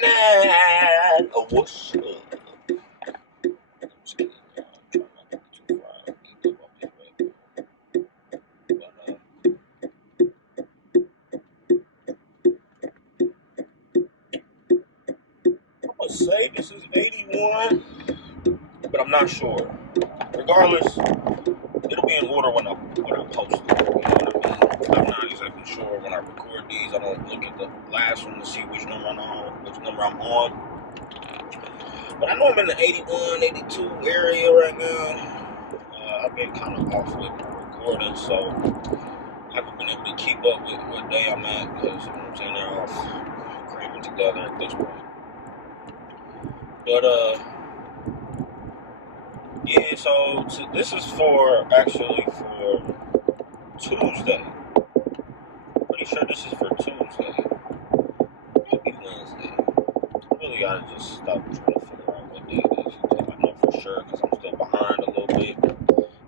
happening? Oh, what's up? Just kidding. Try not to get too far. Keep up this way. But, I'm gonna say this is 81, but I'm not sure. Regardless, it'll be in order when I post it. You know what I mean? I'm not exactly sure when I record these. I don't look at the last one to see which number I'm on. But I know I'm in the 81, 82 area right now. I've been kind of off with recording, so I haven't been able to keep up with what day I'm at because, you know what I'm saying, they're all cramming together at this point. But, yeah, so this is actually for Tuesday. Pretty sure this is for Tuesday. Maybe Wednesday. I really gotta just stop trying to figure out what day it is until I know for sure because I'm still behind a little bit.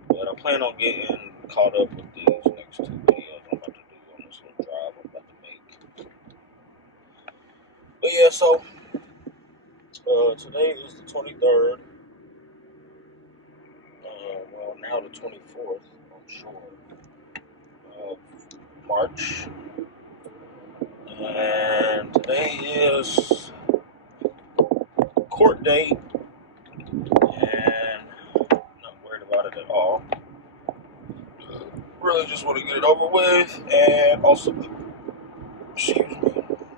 But I plan on getting caught up with these next two videos I'm about to do on this little drive I'm about to make. But yeah, so today is the 23rd. Well, now the 24th, I'm sure, of March. And today is court date, and I'm not worried about it at all. Really just want to get it over with, and also,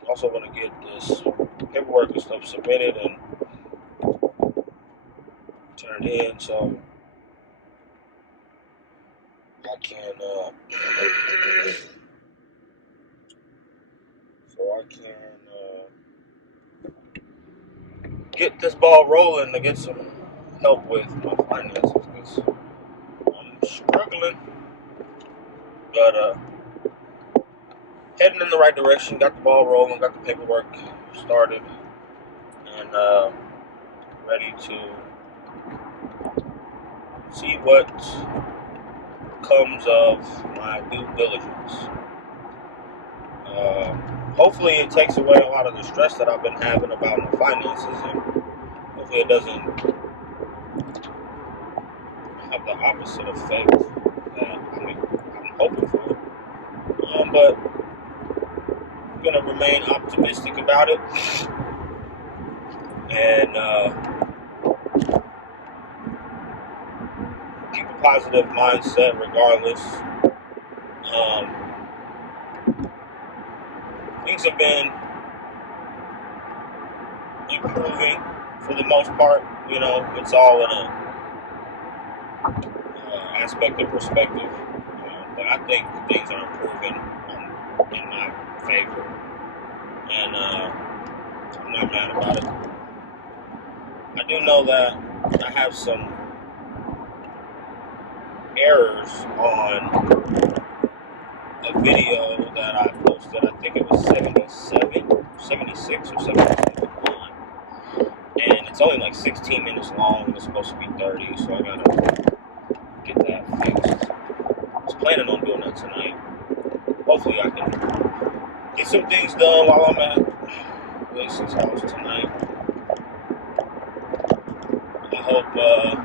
also want to get this paperwork and stuff submitted and turned in so I can get this ball rolling to get some help with my finances because I'm struggling, but heading in the right direction. Got the ball rolling, got the paperwork started, and ready to see what comes of my due diligence. Hopefully it takes away a lot of the stress that I've been having about my finances, and hopefully it doesn't have the opposite effect that I'm hoping for. But I'm going to remain optimistic about it and keep a positive mindset regardless. Things have been improving for the most part. You know, it's all in a aspect of perspective. But I think things are improving in my favor. And I'm not mad about it. I do know that I have some errors on a video that I posted. I think it was 76 or 77. And it's only like 16 minutes long, and it's supposed to be 30, so I gotta get that fixed. I was planning on doing that tonight. Hopefully I can get some things done while I'm at Wilson's house tonight. I hope I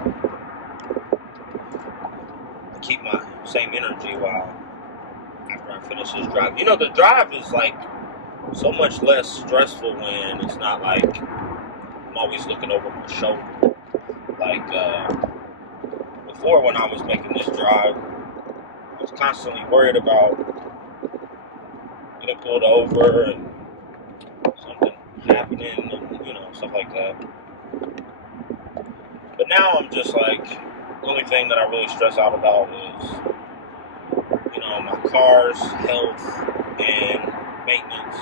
keep my same energy after I finish this drive. You know, the drive is like so much less stressful when it's not like I'm always looking over my shoulder. Like before, when I was making this drive, I was constantly worried about getting pulled over and something happening and, you know, stuff like that. But now I'm just like, the only thing that I really stress out about is, you know, my car's health and maintenance.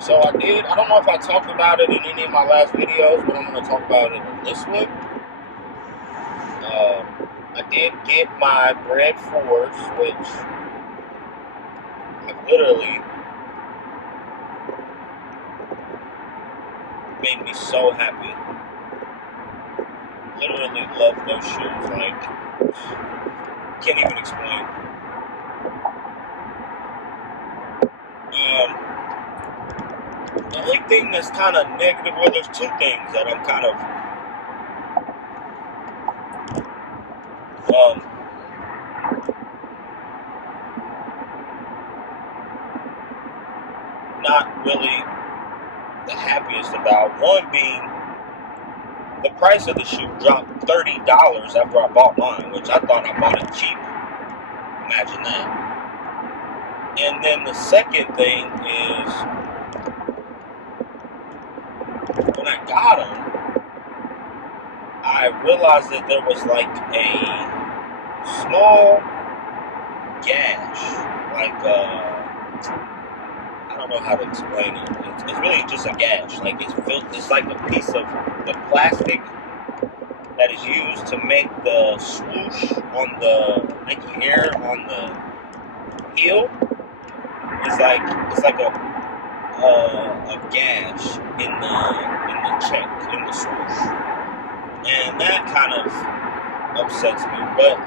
So I don't know if I talked about it in any of my last videos, but I'm going to talk about it in this one. I did get my bread fours, which have literally made me so happy. Literally love those shoes. Like, can't even explain. The only thing that's kind of negative, well, there's two things that I'm kind of not really the happiest about. One being the price of the shoe dropped $30 after I bought mine, which I thought I bought it cheap. Imagine that. And then the second thing is when I got them, I realized that there was like a small gash, like I don't know how to explain it. It's really just a gash. Like it's like a piece of the plastic that is used to make the swoosh on the Nike Air on the heel. It's like a gash in the check in the swoosh, and that kind of upsets me. But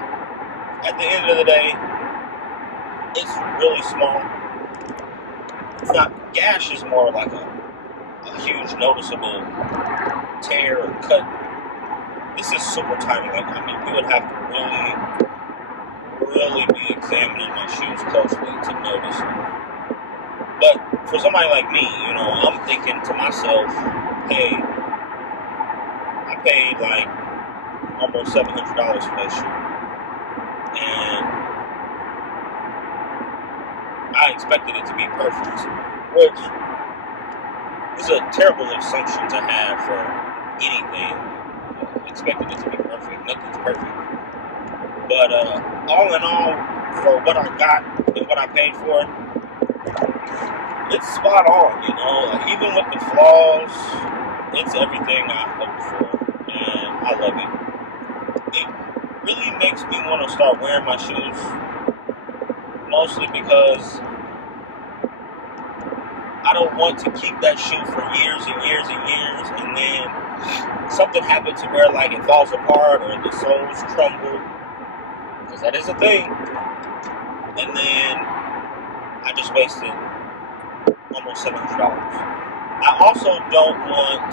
at the end of the day, it's really small. It's not, gash is more like a huge noticeable tear or cut. This is super tiny. Like, I mean, you would have to really be examining my shoes closely to notice it. But for somebody like me, you know, I'm thinking to myself, hey, I paid like almost $700 for that shoe, and I expected it to be perfect, which is a terrible assumption to have for anything. Expecting it to be perfect. Nothing's perfect. But all in all, for what I got and what I paid for, it's spot on, you know. Like, even with the flaws, it's everything I hoped for, and I love it. It really makes me want to start wearing my shoes, mostly because I don't want to keep that shoe for years and years and years, and then something happens to where like it falls apart or the soles crumble, because that is a thing, and then I just wasted almost $700. I also don't want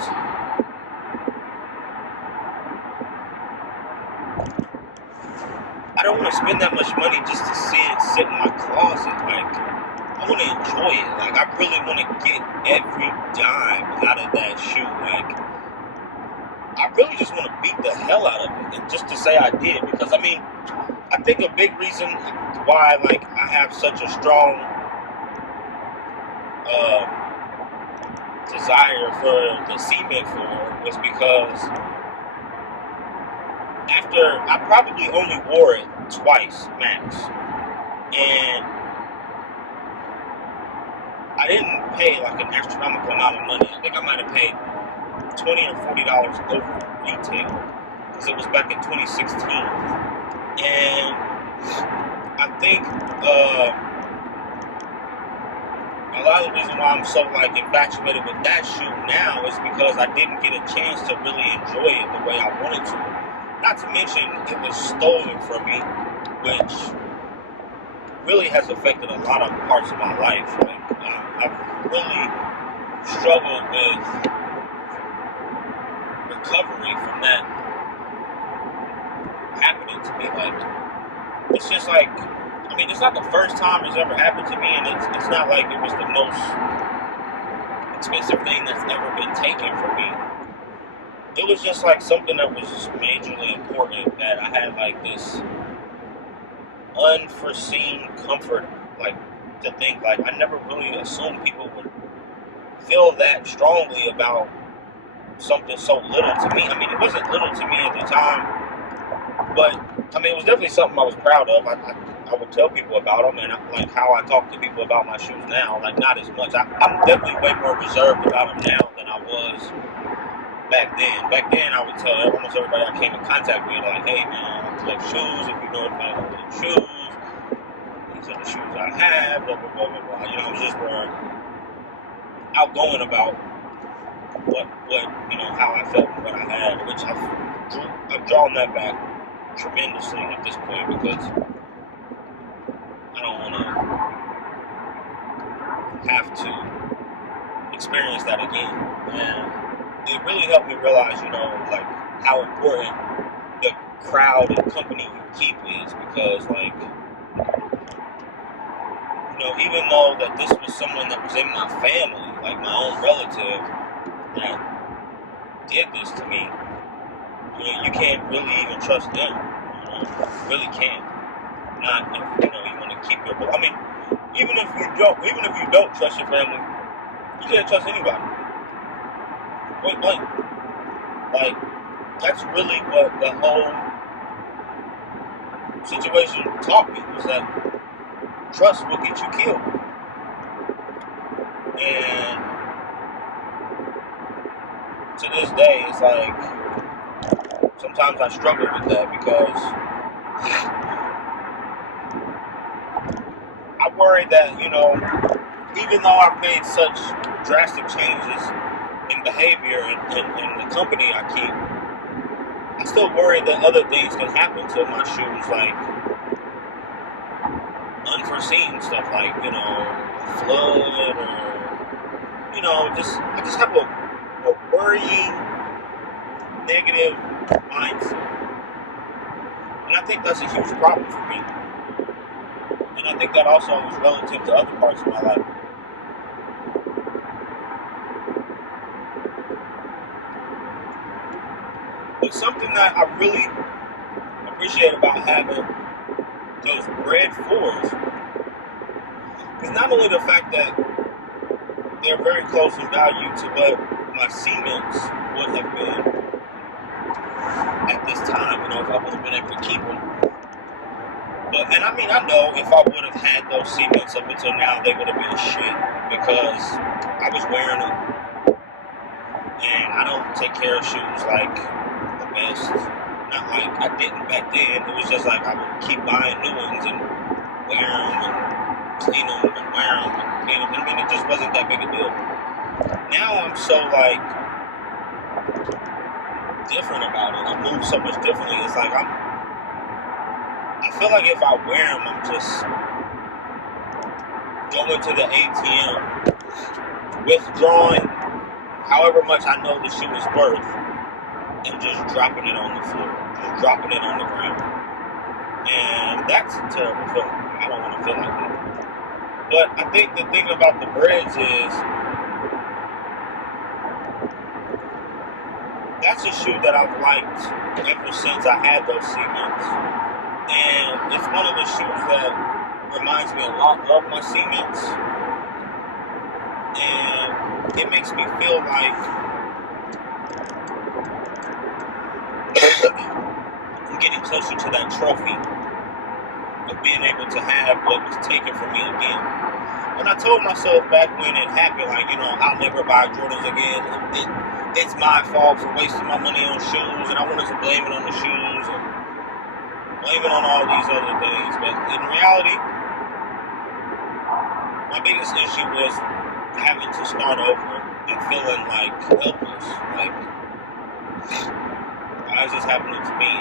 to spend that much money just to see it sit in my closet. Like, I want to enjoy it. Like, I really want to get every dime out of that shoe. Like, I really just want to beat the hell out of it, and just to say I did. Because, I mean, I think a big reason why, like, I have such a strong desire for the cement floor was because after, I probably only wore it twice, max. And I didn't pay like an astronomical amount of money. I think I might have paid $20 or $40 over retail, because it was back in 2016. And I think a lot of the reason why I'm so like infatuated with that shoe now is because I didn't get a chance to really enjoy it the way I wanted to. Not to mention, it was stolen from me, which really has affected a lot of parts of my life. Like, I've really struggled with recovery from that happening to me. Like, it's just like, I mean, it's not the first time it's ever happened to me, and it's not like it was the most expensive thing that's ever been taken from me. It was just like something that was just majorly important, that I had like this unforeseen comfort, like, to think, like, I never really assumed people would feel that strongly about something so little to me. I mean, it wasn't little to me at the time, but I mean, it was definitely something I was proud of. I would tell people about them, and like how I talk to people about my shoes now, like, not as much. I'm definitely way more reserved about them now than I was back then. Back then, I would tell almost everybody I came in contact with, like, hey man, I collect shoes. If you know anybody that collects shoes, these are the shoes I have. Blah blah blah blah blah. You know, I was just more outgoing about what you know, how I felt and what I had, which I've drawn that back tremendously at this point, because I don't want to have to experience that again. And it really helped me realize, like how important the crowd and company you keep is, because like, even though that this was someone that was in my family, like my own relative that did this to me, you can't really even trust them. You really can't. Not if you want to keep your. I mean, even if you don't trust your family, you can't trust anybody. Point blank. Like, that's really what the whole situation taught me, was that trust will get you killed. And to this day, it's like, sometimes I struggle with that, because I worry that, even though I've made such drastic changes in behavior in the company I keep, I still worry that other things can happen to my shoes, like unforeseen stuff, like, flood, or, I just have a worrying, negative mindset. And I think that's a huge problem for me. And I think that also is relative to other parts of my life. But something that I really appreciate about having those bread fours is not only the fact that they're very close in value to what my cements would have been at this time, if I would have been able to keep them. But, and I mean, I know if I would have had those cements up until now, they would have been shit, because I was wearing them. And I don't take care of shoes like the best. Not like I didn't back then. It was just like I would keep buying new ones and wear them and clean them and wear them and clean them. I mean, it just wasn't that big a deal. Now I'm so like different about it. I move so much differently. It's like I feel like if I wear them, I'm just going to the ATM, withdrawing however much I know the shoe is worth, and just dropping it on the floor, just dropping it on the ground. And that's a terrible feeling. I don't want to feel like that. But I think the thing about the breads is, that's a shoe that I've liked ever since I had those cements. And it's one of the shoes that reminds me a lot of my cements. And it makes me feel like I'm getting closer to that trophy of being able to have what was taken from me again. And I told myself back when it happened, like, I'll never buy Jordans again. It's my fault for wasting my money on shoes, and I wanted to blame it on the shoes and blame it on all these other things. But in reality, my biggest issue was having to start over and feeling like helpless. Like, why is this happening to me?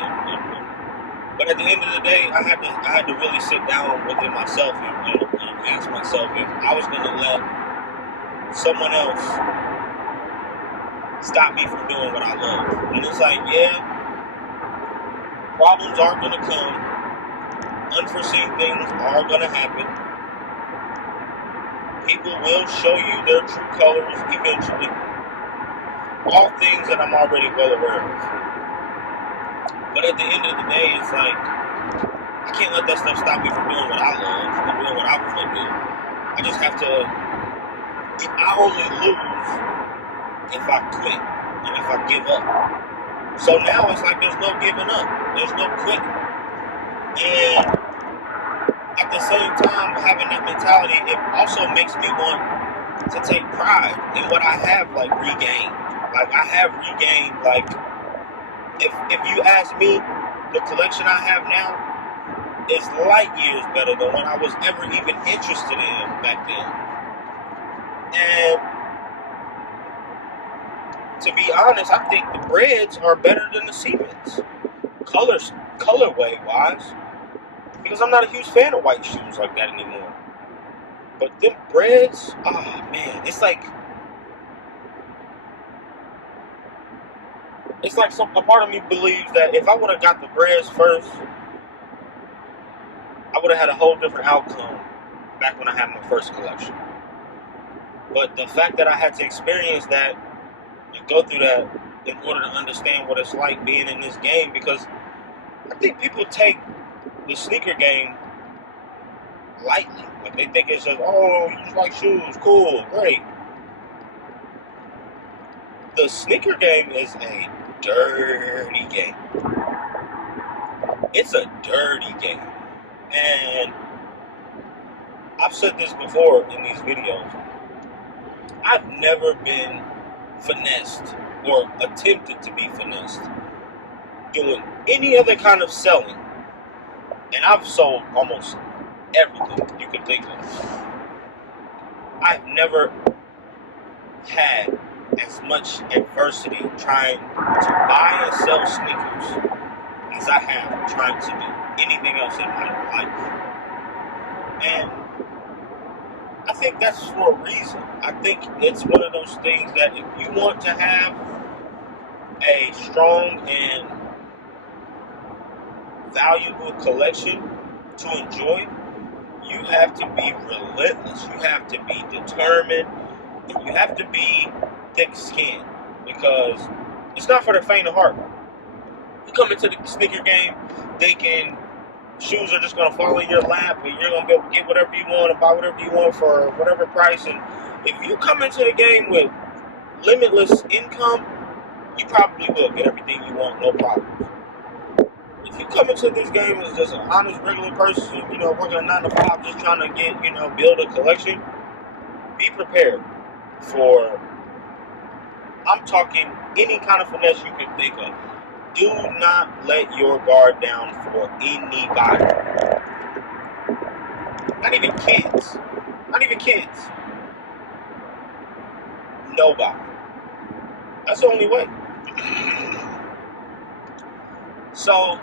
But at the end of the day, I had to really sit down within myself and ask myself if I was going to let someone else stop me from doing what I love. And it's like, yeah, problems are going to come. Unforeseen things are going to happen. People will show you their true colors eventually. All things that I'm already well aware of. But at the end of the day, it's like, I can't let that stuff stop me from doing what I love and doing what I want to do. I just have to, I only lose if I quit and if I give up. So now it's like there's no giving up. There's no quitting. And at the same time, having that mentality, it also makes me want to take pride in what I have, like, regained. Like, I have regained, like, if you ask me, the collection I have now is light years better than what I was ever even interested in back then. And to be honest, I think the breads are better than the cements, colorway wise, because I'm not a huge fan of white shoes like that anymore. But them breads, man, it's like a part of me believes that if I would have got the breads first, I would have had a whole different outcome back when I had my first collection. But the fact that I had to experience that and go through that in order to understand what it's like being in this game, because I think people take the sneaker game lightly. Like they think it's just, oh, you just like shoes, cool, great. The sneaker game is a dirty game. It's a dirty game. And I've said this before in these videos. I've never been finessed or attempted to be finessed doing any other kind of selling. And I've sold almost everything you can think of. I've never had as much adversity trying to buy and sell sneakers as I have trying to do anything else in my life. And I think that's for a reason. I think it's one of those things that if you want to have a strong and valuable collection to enjoy, you have to be relentless. You have to be determined. And you have to be thick-skinned, because it's not for the faint of heart. You come into the sneaker game thinking shoes are just going to fall in your lap and you're going to be able to get whatever you want and buy whatever you want for whatever price. And if you come into the game with limitless income, you probably will get everything you want, no problem. If you come into this game as just an honest, regular person, working a 9 to 5, just trying to get, build a collection, be prepared for, I'm talking any kind of finesse you can think of. Do not let your guard down for anybody. Not even kids. Not even kids. Nobody. That's the only way. So,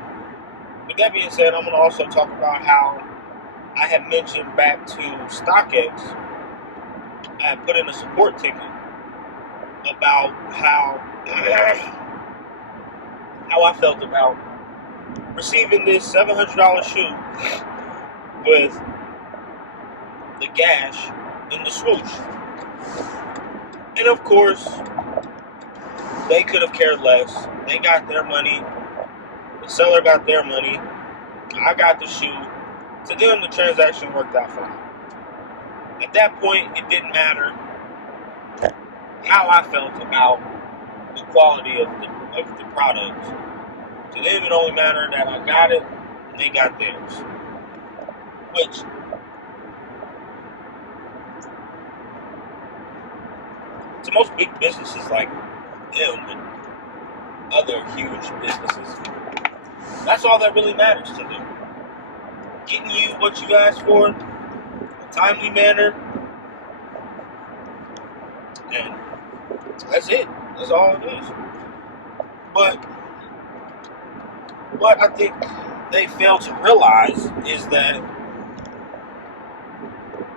with that being said, I'm going to also talk about how I had mentioned back to StockX, I had put in a support ticket about how I felt about receiving this $700 shoe with the gash in the swoosh. And of course, they could have cared less. They got their money. The seller got their money. I got the shoe. To them, the transaction worked out fine. At that point, it didn't matter how I felt about the quality of the product. To them, it only mattered that I got it and they got theirs. Which, to most big businesses like them and other huge businesses, that's all that really matters to them. Getting you what you asked for in a timely manner, and that's it. That's all it is. But what I think they fail to realize is that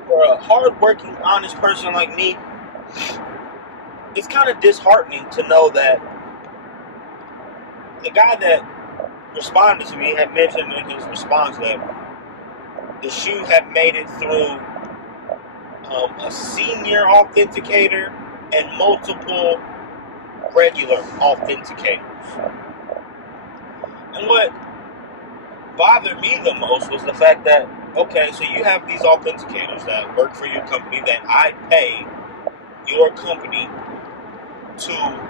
for a hard-working, honest person like me, it's kind of disheartening to know that the guy that responded to me had mentioned in his response that the shoe had made it through a senior authenticator and multiple regular authenticators. And what bothered me the most was the fact that, okay, so you have these authenticators that work for your company, that I pay your company to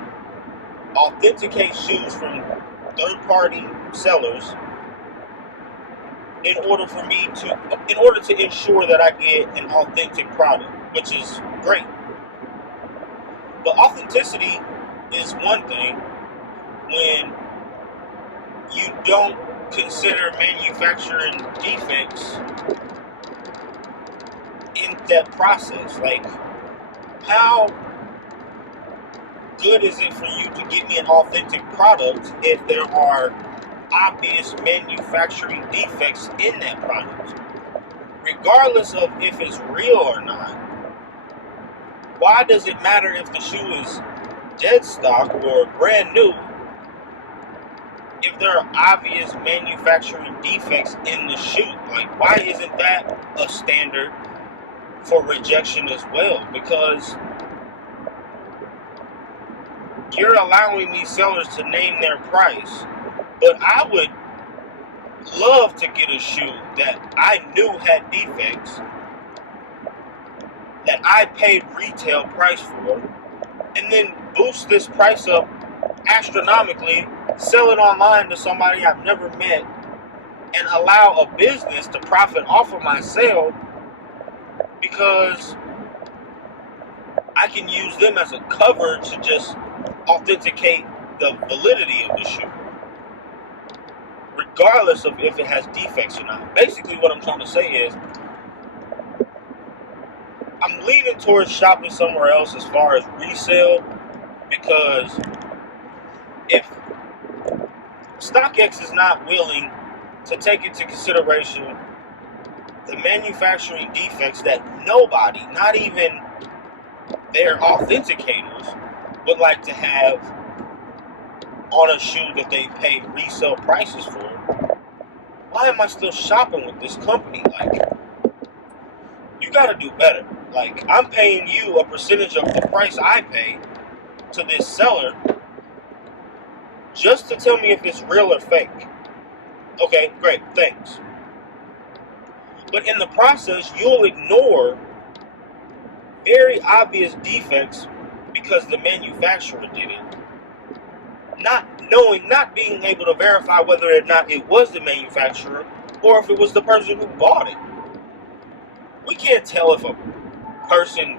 authenticate shoes from third-party sellers in order to ensure that I get an authentic product, which is great. But authenticity is one thing when you don't consider manufacturing defects in that process. Like, how good is it for you to get me an authentic product if there are obvious manufacturing defects in that product? regardless of if it's real or not, why does it matter if the shoe is dead stock or brand new if there are obvious manufacturing defects in the shoe? Like, why isn't that a standard for rejection as well? Because you're allowing these sellers to name their price, but I would love to get a shoe that I knew had defects, that I paid retail price for, and then boost this price up astronomically, sell it online to somebody I've never met, and allow a business to profit off of my sale because I can use them as a cover to just authenticate the validity of the shoe, regardless of if it has defects or not. Basically, what I'm trying to say is, I'm leaning towards shopping somewhere else as far as resale, because if StockX is not willing to take into consideration the manufacturing defects that nobody, not even their authenticators, would like to have on a shoe that they pay resale prices for, why am I still shopping with this company? Like, you gotta do better. Like, I'm paying you a percentage of the price I pay to this seller just to tell me if it's real or fake. Okay, great, thanks. But in the process, you'll ignore very obvious defects because the manufacturer did it. Not being able to verify whether or not it was the manufacturer or if it was the person who bought it. We can't tell if a person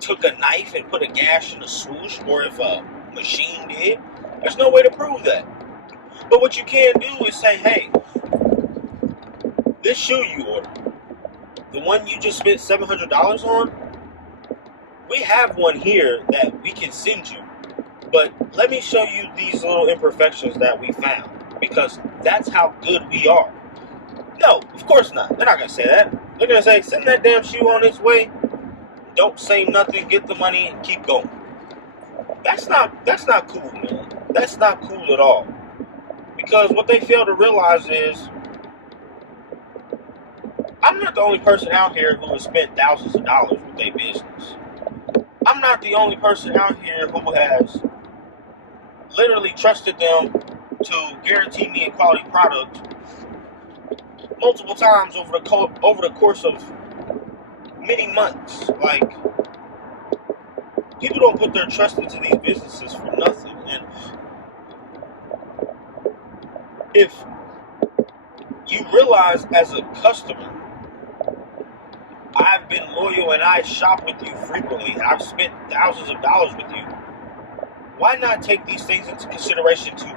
took a knife and put a gash in a swoosh or if a machine did. There's no way to prove that. But what you can do is say, hey, this shoe you ordered, the one you just spent $700 on, we have one here that we can send you. But let me show you these little imperfections that we found, because that's how good we are. No, of course not. They're not going to say that. They're going to say, send that damn shoe on its way. Don't say nothing, get the money, and keep going. That's not cool, man. That's not cool at all. Because what they fail to realize is, I'm not the only person out here who has spent thousands of dollars with their business. I'm not the only person out here who has literally trusted them to guarantee me a quality product multiple times over the course of many months. Like, people don't put their trust into these businesses for nothing. And if you realize as a customer, I've been loyal and I shop with you frequently, and I've spent thousands of dollars with you, why not take these things into consideration to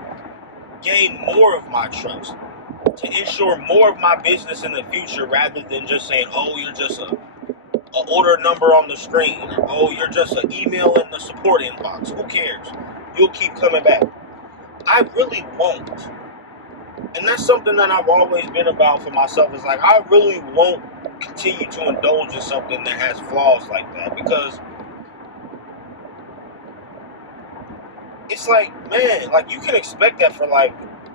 gain more of my trust, to ensure more of my business in the future, rather than just saying, oh, you're just a order number on the screen, or oh, you're just an email in the support inbox. Who cares? You'll keep coming back. I really won't. And that's something that I've always been about for myself, is like, I really won't continue to indulge in something that has flaws like that, because it's like, man, like, you can expect that for like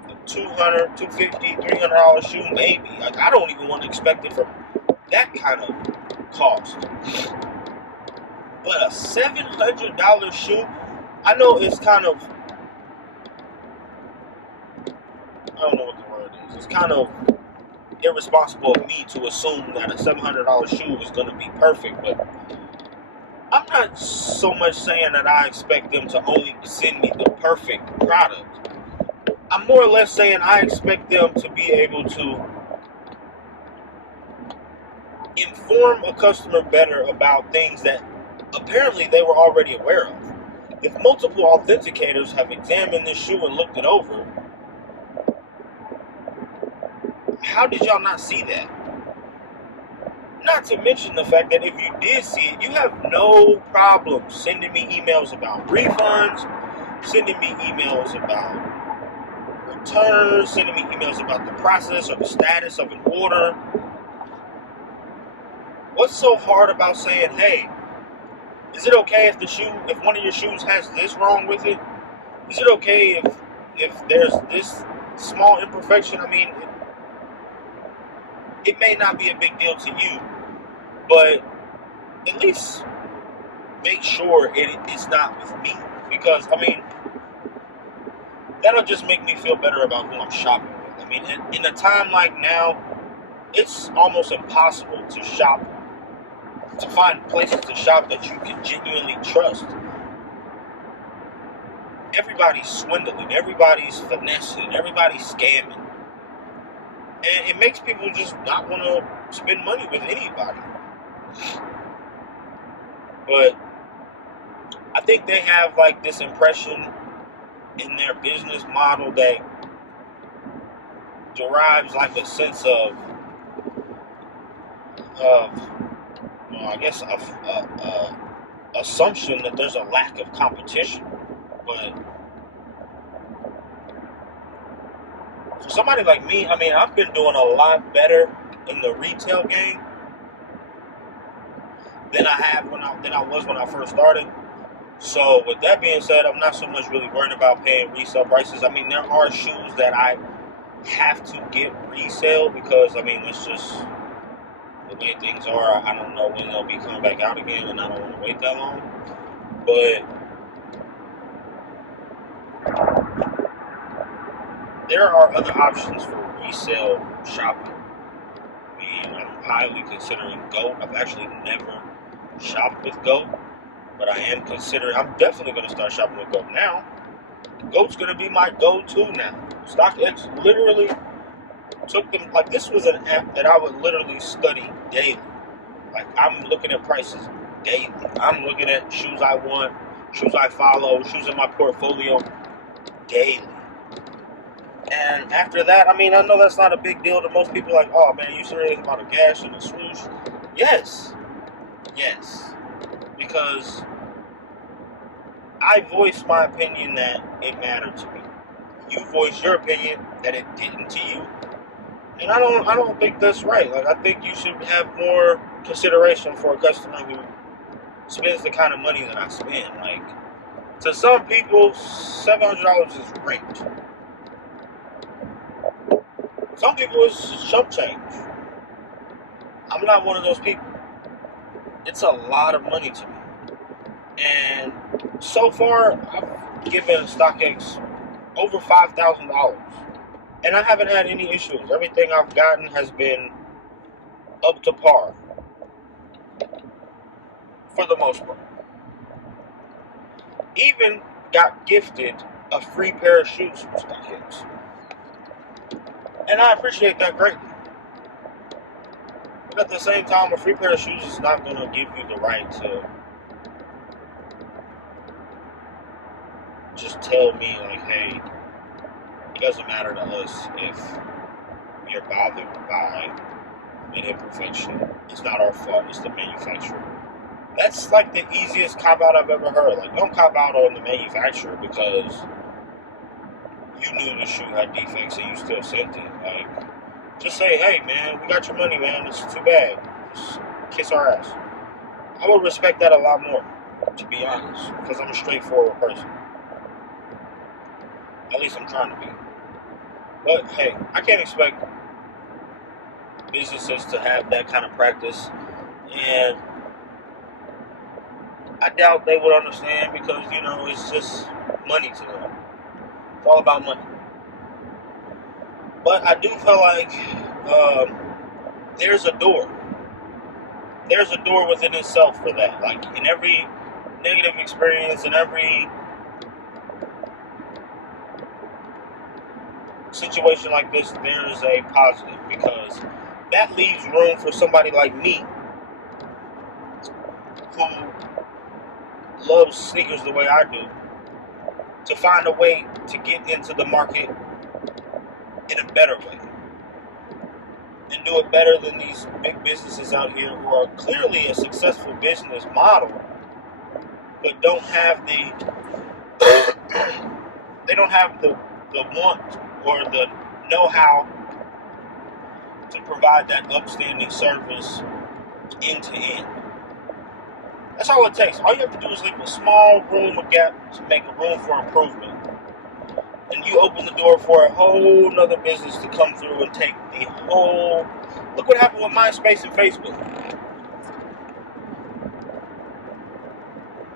a $200, $250, $300 shoe, maybe. Like, I don't even want to expect it for that kind of cost. But a $700 shoe, I know it's kind of, I don't know what the word is. It's kind of irresponsible of me to assume that a $700 shoe is going to be perfect, but I'm not so much saying that I expect them to only send me the perfect product. I'm more or less saying I expect them to be able to inform a customer better about things that apparently they were already aware of. If multiple authenticators have examined this shoe and looked it over, how did y'all not see that? Not to mention the fact that if you did see it, you have no problem sending me emails about refunds, sending me emails about returns, sending me emails about the process or the status of an order. What's so hard about saying, hey, is it okay if one of your shoes has this wrong with it? Is it okay if there's this small imperfection? I mean, it may not be a big deal to you, but at least make sure it's not with me. Because, I mean, that'll just make me feel better about who I'm shopping with. I mean, in a time like now, it's almost impossible to find places to shop that you can genuinely trust. Everybody's swindling, everybody's finessing, everybody's scamming. And it makes people just not want to spend money with anybody. But I think they have like this impression in their business model that derives like a sense of I guess assumption that there's a lack of competition. But for somebody like me, I mean, I've been doing a lot better in the retail game than I was when I first started. So with that being said, I'm not so much really worried about paying resale prices. I mean, there are shoes that I have to get resale because, I mean, it's just the way things are. I don't know when they'll be coming back out again, and I don't want to wait that long. But there are other options for resale shopping. I mean, I'm highly considering GOAT. I've actually never shopped with GOAT, but I'm definitely going to start shopping with GOAT now. GOAT's going to be my go-to now. StockX literally took them, like, this was an app that I would literally study daily. Like, I'm looking at prices daily. I'm looking at shoes I want, shoes I follow, shoes in my portfolio daily. And after that, I mean, I know that's not a big deal to most people. Like, oh man, you serious about a gash and a swoosh? Yes. Because I voiced my opinion that it mattered to me. You voiced your opinion that it didn't to you. And I don't think that's right. Like, I think you should have more consideration for a customer who spends the kind of money that I spend. Like, to some people, $700 is great. Some people, it's just chump change. I'm not one of those people. It's a lot of money to me. And so far, I've given StockX over $5,000. And I haven't had any issues. Everything I've gotten has been up to par. For the most part. Even got gifted a free pair of shoes from StockX. And I appreciate that greatly. But at the same time, a free pair of shoes is not going to give you the right to just tell me, like, hey, it doesn't matter to us if you're bothered by an imperfection. It's not our fault, it's the manufacturer. That's like the easiest cop-out I've ever heard. Like, don't cop out on the manufacturer because you knew the shoe had defects and you still sent it. Like, just say, hey man, we got your money, man. It's too bad. Just kiss our ass. I would respect that a lot more, to be honest, because I'm a straightforward person. At least I'm trying to be. But hey, I can't expect businesses to have that kind of practice, and I doubt they would understand because, you know, it's just money to them. It's all about money. But I do feel like there's a door. There's a door within itself for that. Like, in every negative experience, in every situation like this, there's a positive, because that leaves room for somebody like me who loves sneakers the way I do to find a way to get into the market in a better way and do it better than these big businesses out here who are clearly a successful business model but don't have the want or the know-how to provide that upstanding service end to end. That's all it takes. All you have to do is leave a small room, a gap to make a room for improvement. And you open the door for a whole nother business to come through and take the whole... Look what happened with MySpace and Facebook.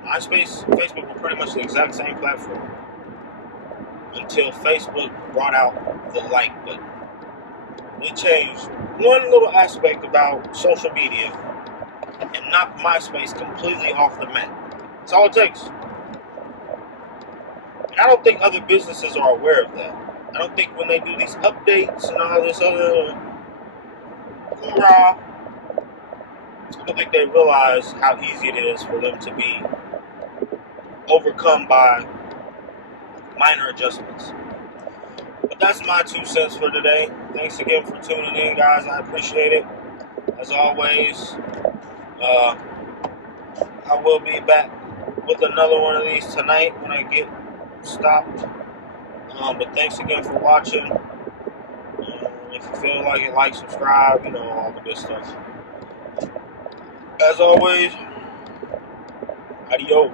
Facebook were pretty much the exact same platform until Facebook brought out the like button. They changed one little aspect about social media and knocked MySpace completely off the map. That's all it takes. And I don't think other businesses are aware of that. I don't think when they do these updates and all this other hoorah, I don't think they realize how easy it is for them to be overcome by minor adjustments. But that's my 2 cents for today. Thanks again for tuning in, guys. I appreciate it. As always, I will be back with another one of these tonight when I get stopped. But thanks again for watching. If you feel like it, like, subscribe, all the good stuff. As always, adios.